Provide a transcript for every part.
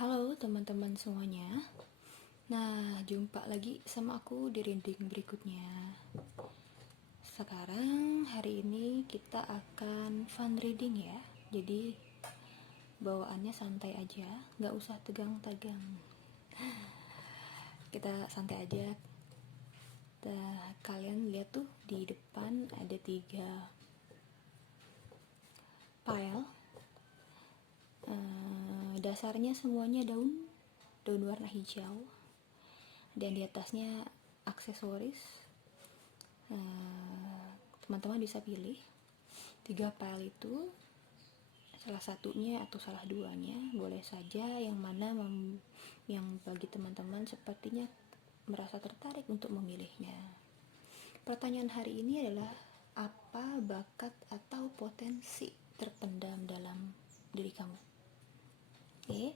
Halo teman-teman semuanya. Nah, jumpa lagi sama aku di reading berikutnya. Sekarang hari ini kita akan fun reading ya. Jadi bawaannya santai aja, nggak usah tegang-tegang. Kita santai aja. Kalian lihat tuh di depan ada 3 pile. Dasarnya semuanya daun warna hijau, dan di atasnya aksesoris. Teman-teman bisa pilih 3 file itu, salah satunya atau salah duanya, boleh saja yang mana yang bagi teman-teman sepertinya merasa tertarik untuk memilihnya. Pertanyaan hari ini adalah, apa bakat atau potensi terpendam dalam diri kamu? Oke.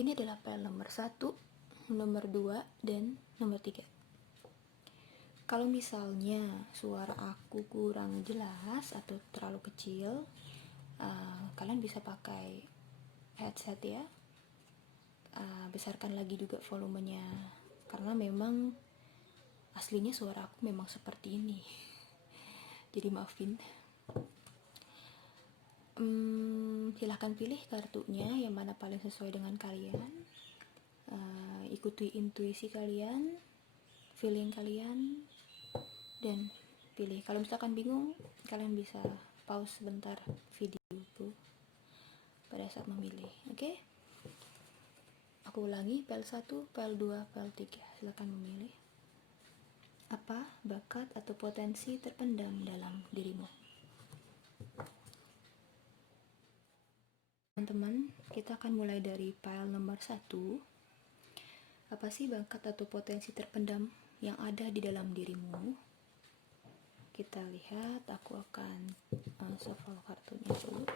Ini adalah file nomor 1, nomor 2, dan nomor 3. Kalau misalnya suara aku kurang jelas atau terlalu kecil, kalian bisa pakai headset ya. Besarkan lagi juga volumenya, karena memang aslinya suara aku memang seperti ini. Jadi maafin. Silahkan pilih kartunya yang mana paling sesuai dengan kalian. Ikuti intuisi kalian, feeling kalian, dan pilih. Kalau misalkan bingung, kalian bisa pause sebentar video itu pada saat memilih. Oke? Aku ulangi, file 1, file 2, file 3. Silakan memilih. Apa bakat atau potensi terpendam dalam dirimu? Teman-teman, kita akan mulai dari file nomor 1. Apa sih bakat atau potensi terpendam yang ada di dalam dirimu? Kita lihat, aku akan shuffle kartunya dulu.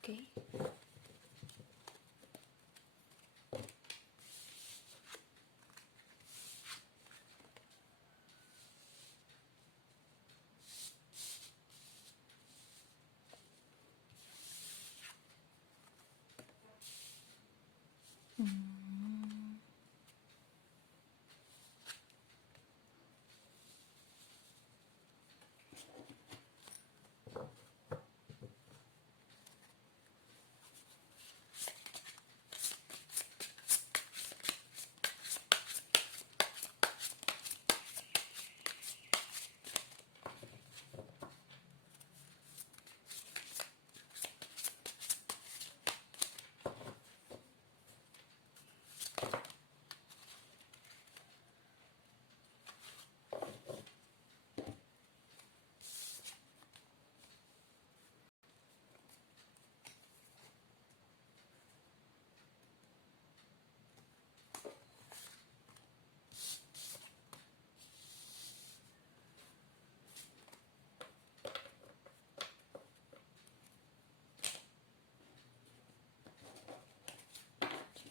Oke.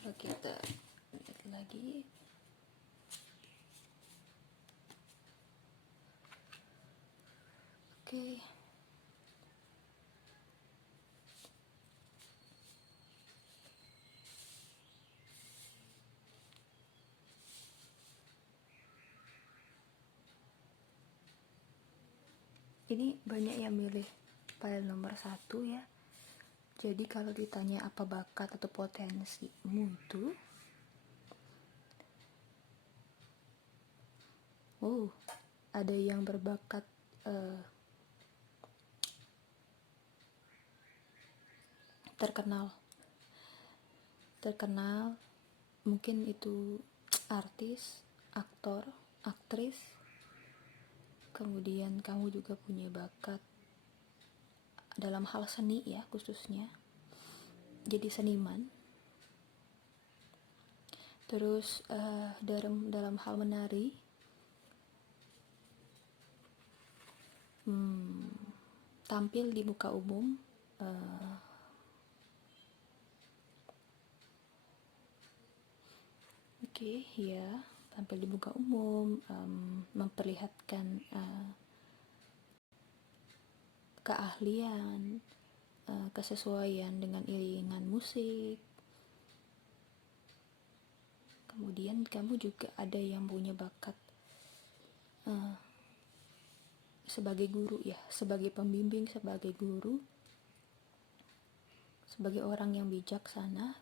Coba kita lihat lagi. Oke. Ini banyak yang milih file nomor 1 ya. Jadi kalau ditanya apa bakat atau potensimu itu, ada yang berbakat terkenal, mungkin itu artis, aktor, aktris. Kemudian kamu juga punya bakat dalam hal seni ya, khususnya jadi seniman. Terus dalam hal menari, tampil di muka umum, Oke, ya, tampil di muka umum, memperlihatkan keahlian, kesesuaian dengan iringan musik. Kemudian kamu juga ada yang punya bakat sebagai guru ya, sebagai pembimbing, sebagai guru, sebagai orang yang bijaksana,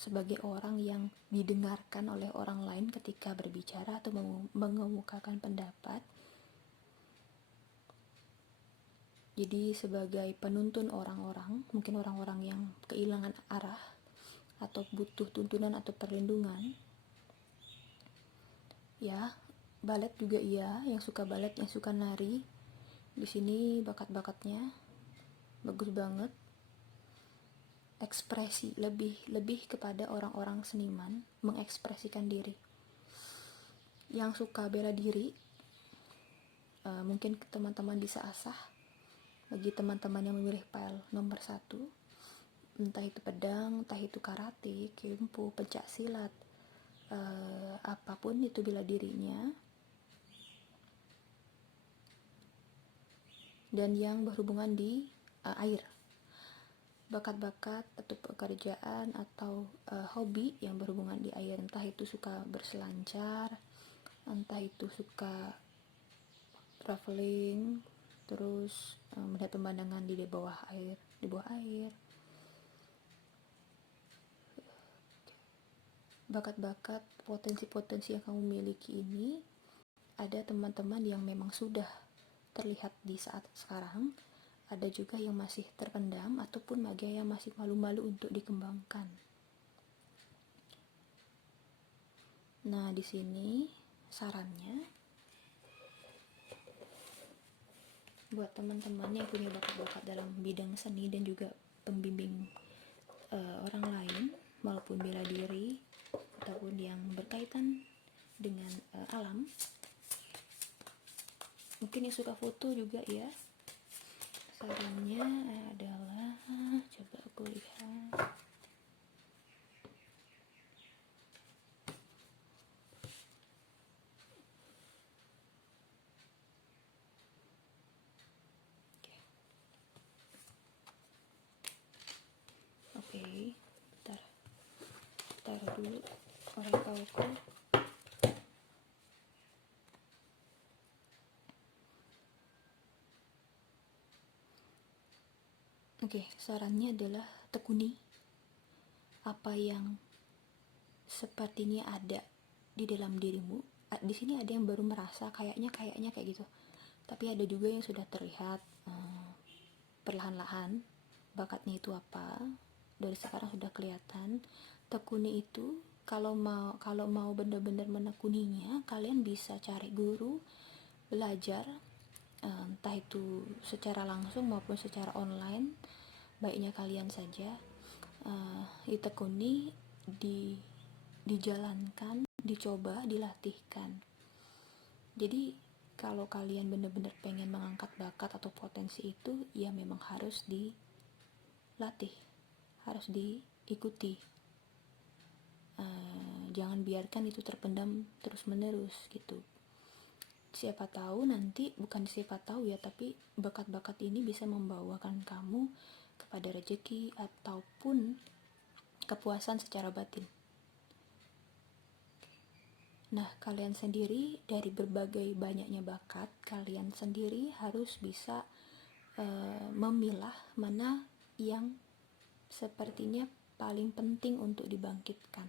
sebagai orang yang didengarkan oleh orang lain ketika berbicara atau mengemukakan pendapat. Jadi sebagai penuntun orang-orang, mungkin orang-orang yang kehilangan arah atau butuh tuntunan atau perlindungan. Ya, balet juga iya, yang suka balet, yang suka nari. Di sini bakat-bakatnya bagus banget. Ekspresi, lebih kepada orang-orang seniman mengekspresikan diri. Yang suka bela diri, mungkin teman-teman bisa asah. Bagi teman-teman yang memilih file nomor 1, entah itu pedang, entah itu karate, kempo, pencak silat, apapun itu bela dirinya. Dan yang berhubungan di air, bakat-bakat atau pekerjaan atau hobi yang berhubungan di air, entah itu suka berselancar, entah itu suka traveling, terus melihat pemandangan di bawah air. Bakat-bakat, potensi-potensi yang kamu miliki ini, ada teman-teman yang memang sudah terlihat di saat sekarang, ada juga yang masih terpendam ataupun yang masih malu-malu untuk dikembangkan. Nah, di sini sarannya buat teman-teman yang punya bakat-bakat dalam bidang seni dan juga pembimbing orang lain maupun bela diri ataupun yang berkaitan dengan alam, mungkin yang suka foto juga ya, sarannya adalah coba aku lihat. Oke, taruh dulu orang tahuku. Oke, sarannya adalah tekuni apa yang sepertinya ada di dalam dirimu. Di sini ada yang baru merasa kayaknya kayak gitu, tapi ada juga yang sudah terlihat perlahan-lahan bakatnya itu apa. Dari sekarang sudah kelihatan. Tekuni itu, kalau mau benar-benar menekuninya, kalian bisa cari guru, belajar, entah itu secara langsung maupun secara online. Baiknya kalian saja ditekuni, dijalankan, dicoba, dilatihkan. Jadi kalau kalian benar-benar pengen mengangkat bakat atau potensi itu, ya memang harus dilatih, harus diikuti. Jangan biarkan itu terpendam terus-menerus gitu. Siapa tahu nanti, bukan siapa tahu ya, tapi bakat-bakat ini bisa membawakan kamu kepada rezeki ataupun kepuasan secara batin. Nah, kalian sendiri dari berbagai banyaknya bakat, kalian sendiri harus bisa memilah mana yang sepertinya paling penting untuk dibangkitkan,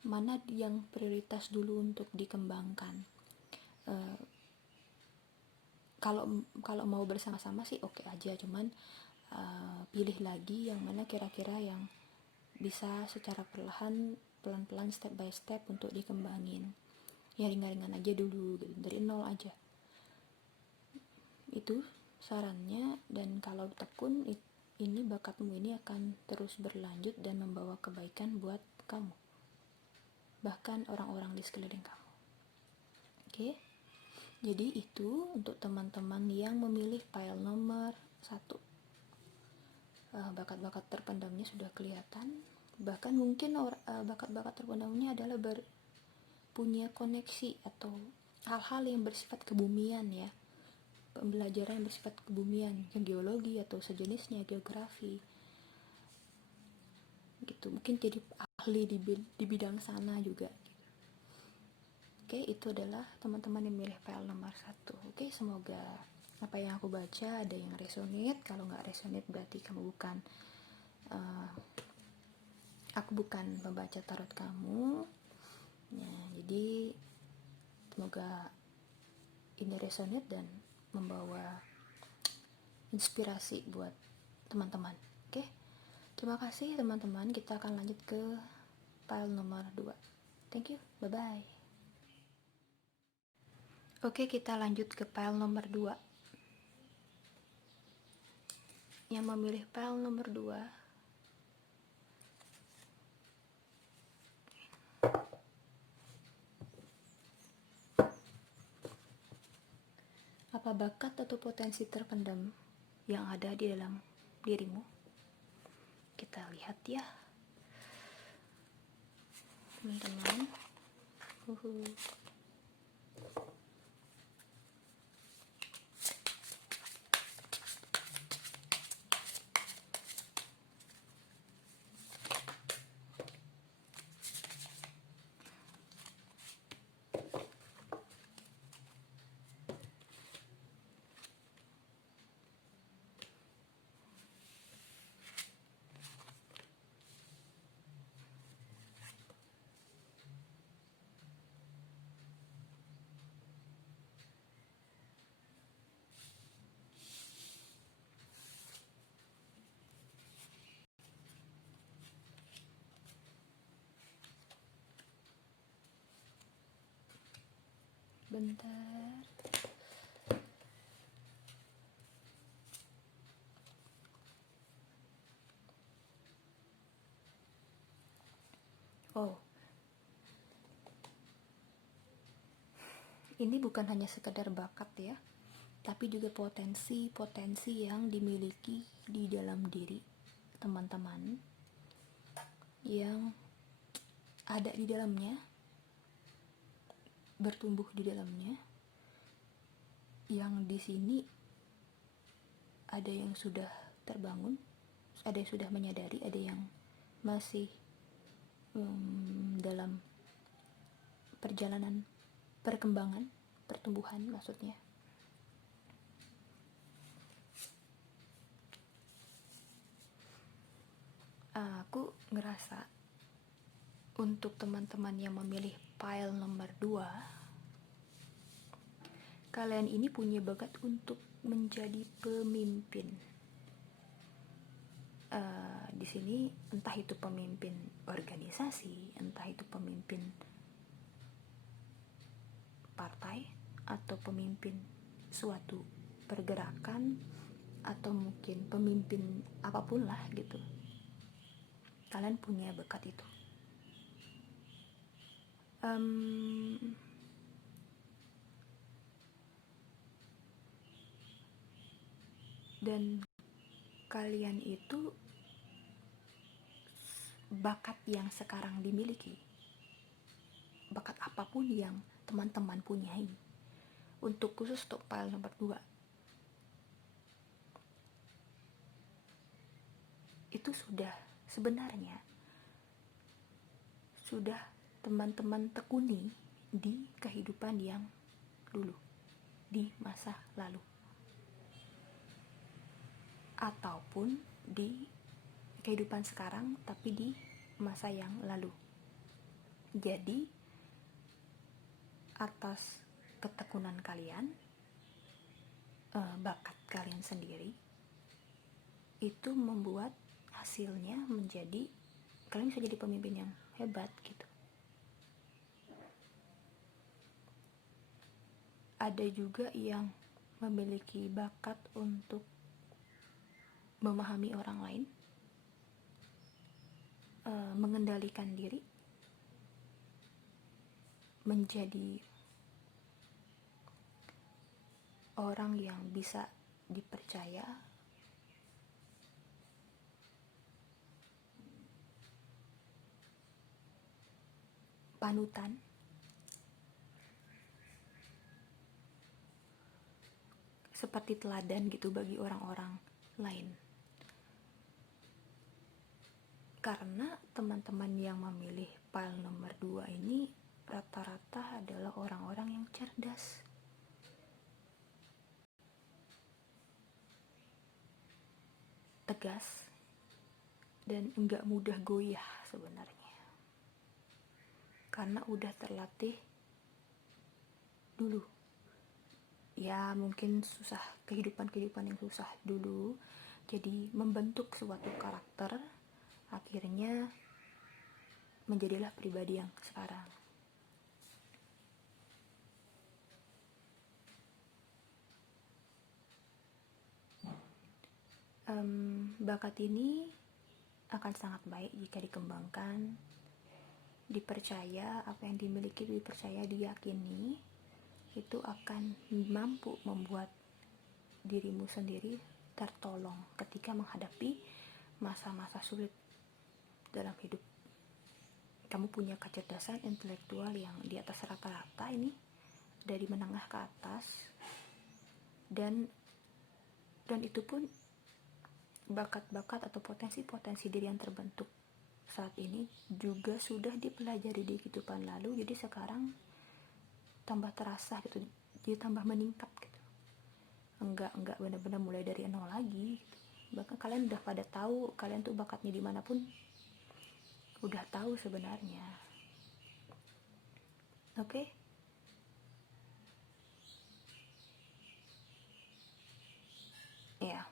mana yang prioritas dulu untuk dikembangkan. Kalau mau bersama-sama sih oke aja, cuman pilih lagi yang mana kira-kira yang bisa secara pelan-pelan step by step untuk dikembangin. Ya ringan-ringan aja dulu gitu, dari nol aja. Itu sarannya. Dan kalau tekun, ini bakatmu ini akan terus berlanjut dan membawa kebaikan buat kamu, bahkan orang-orang di sekeliling kamu. Oke? Jadi itu untuk teman-teman yang memilih file nomor 1. Bakat-bakat terpendamnya sudah kelihatan, Bahkan mungkin bakat-bakat terpendamnya adalah punya koneksi atau hal-hal yang bersifat kebumian ya, pembelajaran yang bersifat kebumian, geologi atau sejenisnya, geografi gitu, mungkin jadi ahli di bidang sana juga. Oke, itu adalah teman-teman yang milih PL nomor 1. Oke, semoga apa yang aku baca ada yang resonate. Kalau nggak resonate berarti aku bukan pembaca tarot kamu ya. Jadi semoga ini resonate dan membawa inspirasi buat teman-teman. Oke, terima kasih teman-teman. Kita akan lanjut ke file nomor 2. Thank you, bye bye. Oke, kita lanjut ke file nomor 2. Yang memilih file nomor 2 apa bakat atau potensi terpendam yang ada di dalam dirimu? Kita lihat ya teman-teman. Bentar. Oh, ini bukan hanya sekedar bakat ya, tapi juga potensi-potensi yang dimiliki di dalam diri teman-teman yang ada di dalamnya, bertumbuh di dalamnya, yang di sini ada yang sudah terbangun, ada yang sudah menyadari, ada yang masih dalam perjalanan perkembangan, pertumbuhan maksudnya. Aku ngerasa untuk teman-teman yang memilih file nomor 2, kalian ini punya bakat untuk menjadi pemimpin. Di sini entah itu pemimpin organisasi, entah itu pemimpin partai, atau pemimpin suatu pergerakan, atau mungkin pemimpin apapun lah gitu. Kalian punya bakat itu. Dan kalian itu bakat yang sekarang dimiliki, bakat apapun yang teman-teman punyai, untuk khusus untuk file nomor 2 itu sebenarnya sudah teman-teman tekuni di kehidupan yang dulu, di masa lalu, ataupun di kehidupan sekarang tapi di masa yang lalu. Jadi atas ketekunan kalian, bakat kalian sendiri, itu membuat hasilnya menjadi kalian bisa jadi pemimpin yang hebat gitu. Ada juga yang memiliki bakat untuk memahami orang lain, mengendalikan diri, menjadi orang yang bisa dipercaya, panutan, seperti teladan gitu bagi orang-orang lain. Karena teman-teman yang memilih file nomor 2 ini rata-rata adalah orang-orang yang cerdas, tegas, dan enggak mudah goyah sebenarnya. Karena udah terlatih dulu. Ya mungkin susah, kehidupan yang susah dulu, jadi membentuk suatu karakter, akhirnya menjadilah pribadi yang sekarang. Bakat ini akan sangat baik jika dikembangkan, dipercaya, apa yang dimiliki dipercaya, diyakini, itu akan mampu membuat dirimu sendiri tertolong ketika menghadapi masa-masa sulit dalam hidup. Kamu punya kecerdasan intelektual yang di atas rata-rata ini, dari menengah ke atas, dan itu pun bakat-bakat atau potensi-potensi diri yang terbentuk saat ini juga sudah dipelajari di kehidupan lalu, jadi sekarang tambah terasa gitu, jadi tambah meningkat gitu. Enggak benar-benar mulai dari nol lagi gitu. Bahkan kalian udah pada tahu kalian tuh bakatnya dimanapun, udah tahu sebenarnya. Oke? Ya.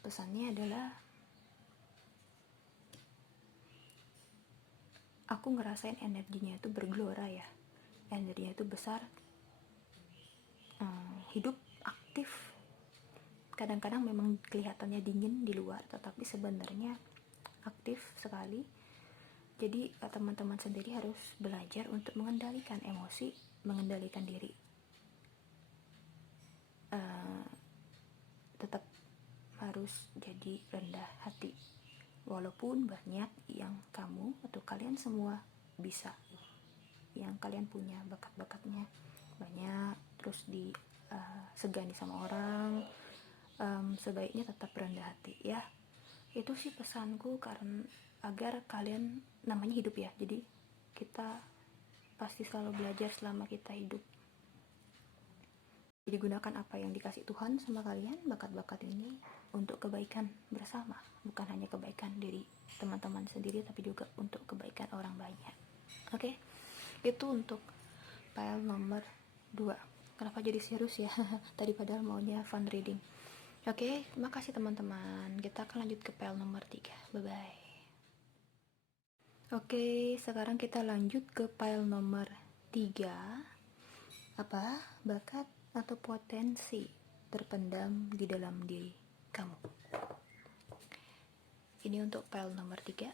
Pesannya adalah aku ngerasain energinya itu bergelora ya, energinya itu besar, hidup aktif. Kadang-kadang memang kelihatannya dingin di luar, tetapi sebenarnya aktif sekali. Jadi teman-teman sendiri harus belajar untuk mengendalikan emosi, mengendalikan diri. Tetap harus jadi rendah hati, walaupun banyak yang kamu atau kalian semua bisa, yang kalian punya bakat-bakatnya banyak, terus segani sama orang, sebaiknya tetap rendah hati ya. Itu sih pesanku, karena agar kalian, namanya hidup ya, jadi kita pasti selalu belajar selama kita hidup. Jadi gunakan apa yang dikasih Tuhan sama kalian, bakat-bakat ini, untuk kebaikan bersama, bukan hanya kebaikan diri teman-teman sendiri, tapi juga untuk kebaikan orang banyak. Oke? Itu untuk file nomor 2. Kenapa jadi serius ya? Tadi padahal maunya fun reading. Oke, makasih teman-teman. Kita akan lanjut ke file nomor 3. Bye-bye. Oke, sekarang kita lanjut ke file nomor 3. Apa? Bakat atau potensi terpendam di dalam diri kamu. Ini untuk file nomor 3.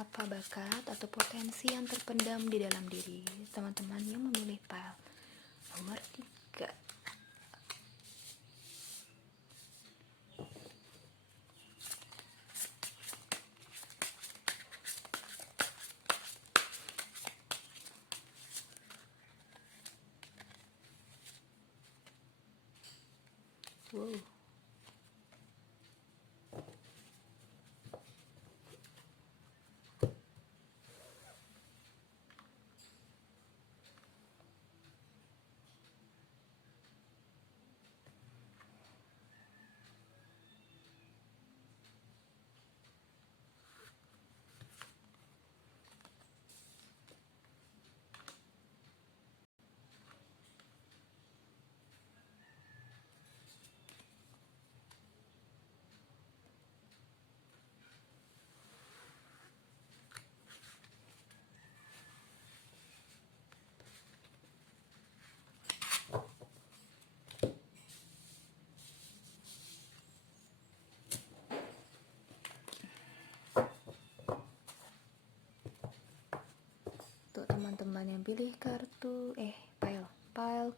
Apa bakat atau potensi yang terpendam di dalam diri teman-teman yang memilih file nomor 3? Wow. pilih file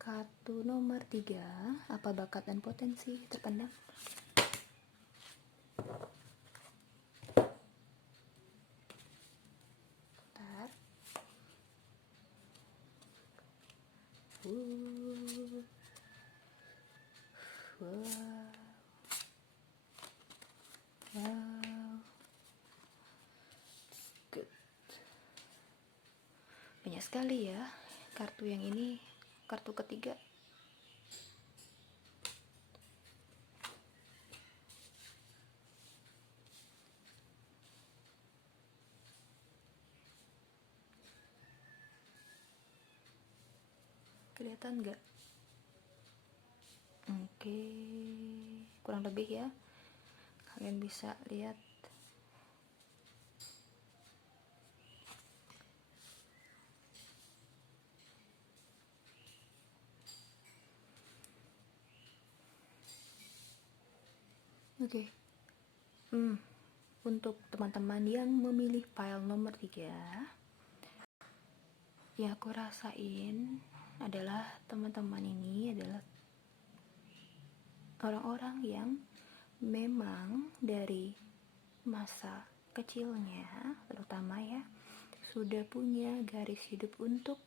kartu nomor 3. Apa bakat dan potensi terpendam? Bentar. Wow. Good. Banyak sekali ya kartu yang ini, kartu ketiga. Kelihatan nggak? Oke, kurang lebih ya, kalian bisa lihat. Oke. Untuk teman-teman yang memilih file nomor 3, yang aku rasain adalah teman-teman ini adalah orang-orang yang memang dari masa kecilnya terutama ya sudah punya garis hidup untuk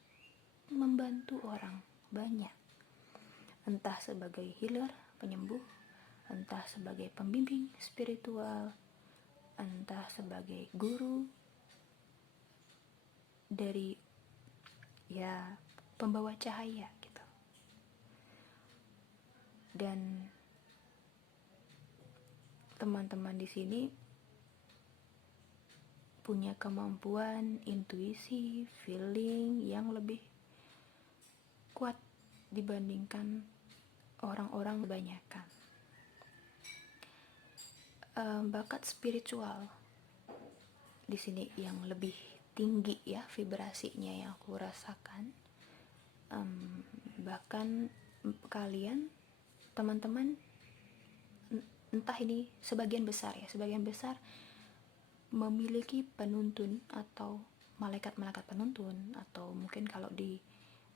membantu orang banyak, entah sebagai healer, penyembuh, entah sebagai pembimbing spiritual, entah sebagai guru dari ya pembawa cahaya gitu. Dan teman-teman di sini punya kemampuan intuisi, feeling yang lebih kuat dibandingkan orang-orang kebanyakan. Bakat spiritual di sini yang lebih tinggi ya vibrasinya yang aku rasakan. Bahkan kalian teman-teman, entah ini sebagian besar memiliki penuntun atau malaikat-malaikat penuntun, atau mungkin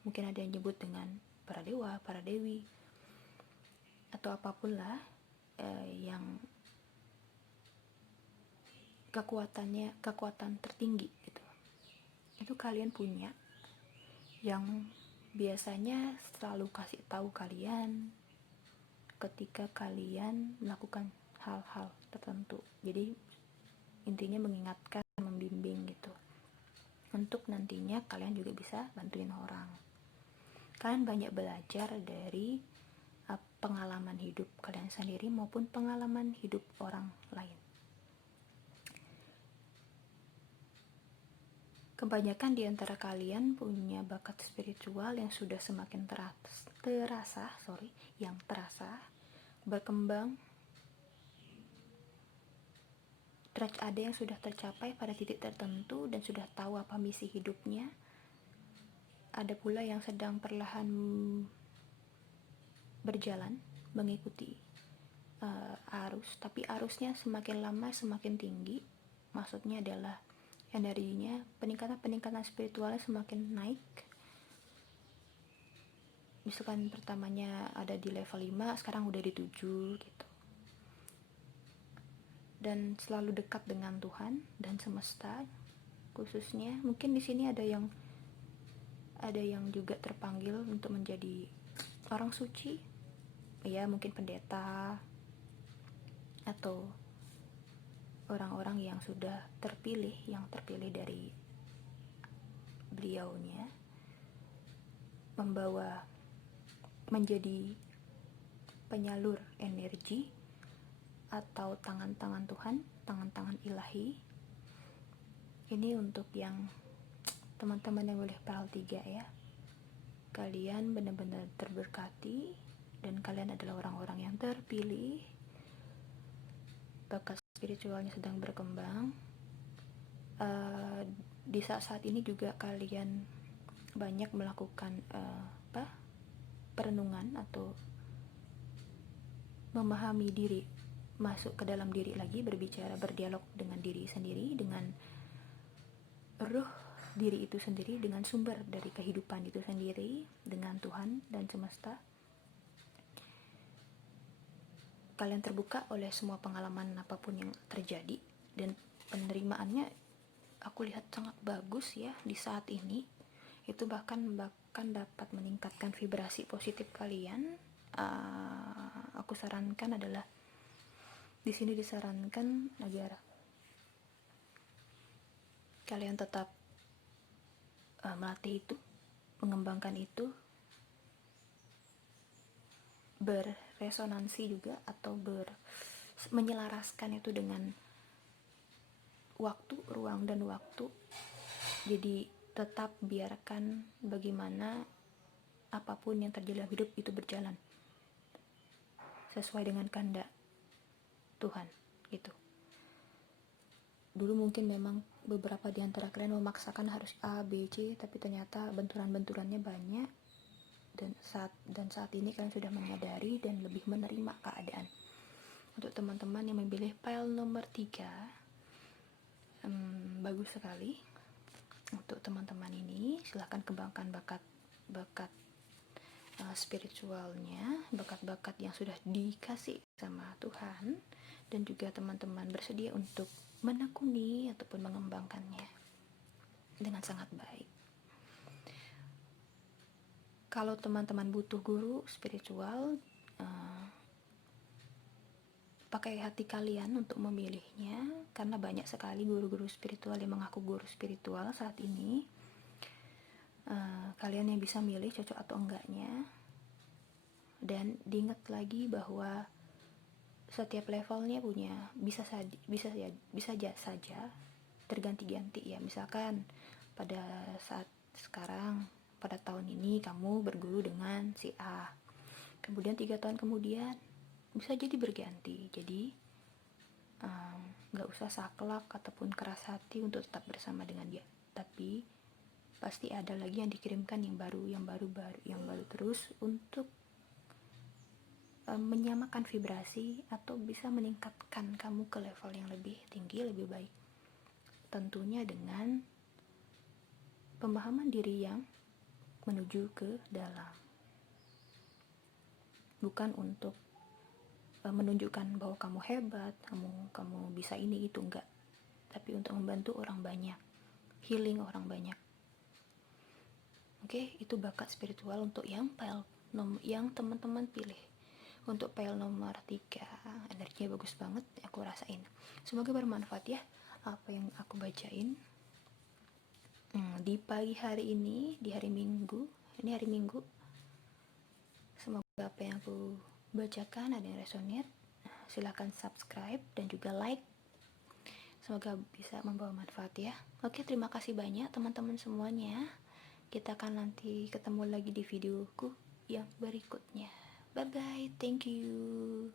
mungkin ada yang nyebut dengan para dewa, para dewi, atau apapun lah yang kekuatan tertinggi gitu. Itu kalian punya, yang biasanya selalu kasih tahu kalian ketika kalian melakukan hal-hal tertentu. Jadi intinya mengingatkan, membimbing gitu, untuk nantinya kalian juga bisa bantuin orang. Kalian banyak belajar dari pengalaman hidup kalian sendiri maupun pengalaman hidup orang lain. Kebanyakan di antara kalian punya bakat spiritual yang sudah semakin terasa berkembang. Ada yang sudah tercapai pada titik tertentu dan sudah tahu apa misi hidupnya. Ada pula yang sedang perlahan berjalan mengikuti arus, tapi arusnya semakin lama semakin tinggi. Maksudnya adalah energinya, peningkatan spiritualnya semakin naik. Misalkan pertamanya ada di level 5, sekarang udah di 7 gitu. Dan selalu dekat dengan Tuhan dan semesta khususnya. Mungkin di sini ada yang juga terpanggil untuk menjadi orang suci. Ya, mungkin pendeta atau orang-orang yang sudah terpilih dari beliaunya, menjadi penyalur energi atau tangan-tangan Tuhan, tangan-tangan ilahi. Ini untuk yang teman-teman yang boleh PAL 3 ya. Kalian benar-benar terberkati dan kalian adalah orang-orang yang terpilih. Bakat spiritualnya sedang berkembang. Di saat ini juga kalian banyak melakukan perenungan atau memahami diri, masuk ke dalam diri lagi, berdialog dengan diri sendiri, dengan ruh diri itu sendiri, dengan sumber dari kehidupan itu sendiri, dengan Tuhan dan semesta. Kalian terbuka oleh semua pengalaman apapun yang terjadi, dan penerimaannya aku lihat sangat bagus ya di saat ini. Itu bahkan dapat meningkatkan vibrasi positif kalian. Aku sarankan adalah di sini disarankan agar kalian tetap melatih itu, mengembangkan itu, berresonansi juga atau menyelaraskan itu dengan waktu, ruang dan waktu. Jadi tetap biarkan bagaimana apapun yang terjadi dalam hidup itu berjalan sesuai dengan kehendak Tuhan gitu. Dulu mungkin memang beberapa di antara kalian memaksakan harus A, B, C, tapi ternyata benturan-benturannya banyak, dan saat ini kalian sudah menyadari dan lebih menerima keadaan. Untuk teman-teman yang memilih file nomor 3, bagus sekali. Untuk teman-teman ini silahkan kembangkan bakat spiritualnya, bakat-bakat yang sudah dikasih sama Tuhan, dan juga teman-teman bersedia untuk menekuni ataupun mengembangkannya dengan sangat baik. Kalau teman-teman butuh guru spiritual, pakai hati kalian untuk memilihnya, karena banyak sekali guru-guru spiritual yang mengaku guru spiritual saat ini. Kalian yang bisa milih cocok atau enggaknya. Dan diingat lagi bahwa setiap levelnya punya bisa saja terganti-ganti ya. Misalkan pada saat sekarang, pada tahun ini kamu berguru dengan si A, kemudian 3 tahun kemudian bisa jadi berganti. Jadi gak usah saklek ataupun keras hati untuk tetap bersama dengan dia, tapi pasti ada lagi yang dikirimkan yang baru terus untuk menyamakan vibrasi atau bisa meningkatkan kamu ke level yang lebih tinggi, lebih baik. Tentunya dengan pemahaman diri yang menuju ke dalam. Bukan untuk menunjukkan bahwa kamu hebat, kamu bisa ini itu, enggak. Tapi untuk membantu orang banyak, healing orang banyak. Oke, itu bakat spiritual untuk yang teman-teman pilih. Untuk file nomor 3, energinya bagus banget, aku rasain. Semoga bermanfaat ya apa yang aku bacain di pagi hari ini, di hari Minggu. Ini hari Minggu. Semoga apa yang aku bacakan ada yang resonate. Silahkan subscribe dan juga like. Semoga bisa membawa manfaat ya. Oke, terima kasih banyak teman-teman semuanya. Kita akan nanti ketemu lagi di videoku yang berikutnya. Bye bye, thank you.